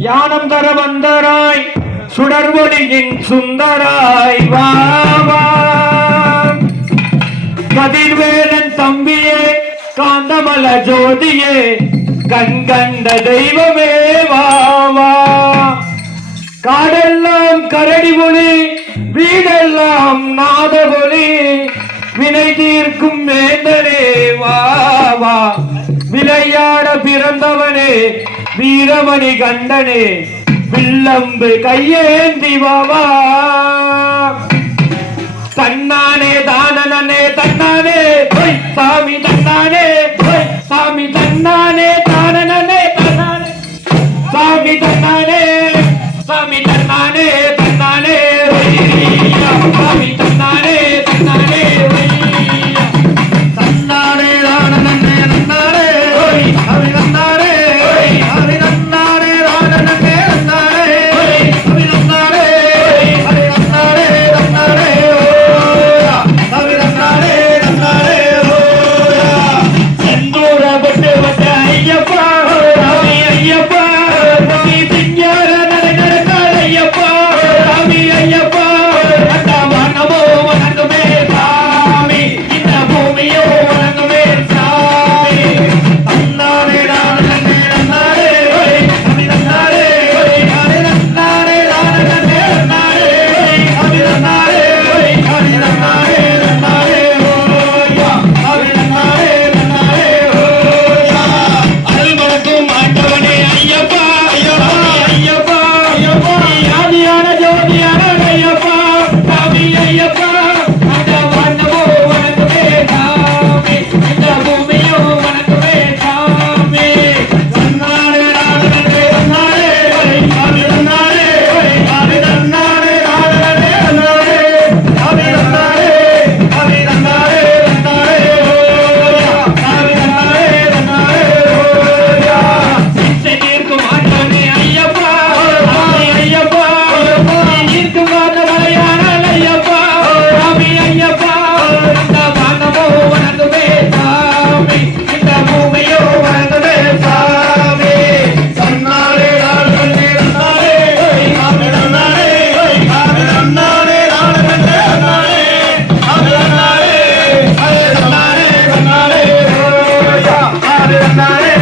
யானம் தர வந்தராய் சுடர்வொடியின் சுந்தராய் வா கதிர்வேலன் தம்பியே காந்தமல ஜோதியே கண்கண்ட தெய்வமே வாவா காடெல்லாம் கரடி ஒளி வீடெல்லாம் நாத ஒளி வினை தீர்க்கும் வேந்தனே வாவா விளையாட பிறந்தவனே வீரமணி கண்டனே வில்லம்பு கையேந்தி வாவா. தன்னானே தானனே தன்னானே சாமி தன்னானே. जाए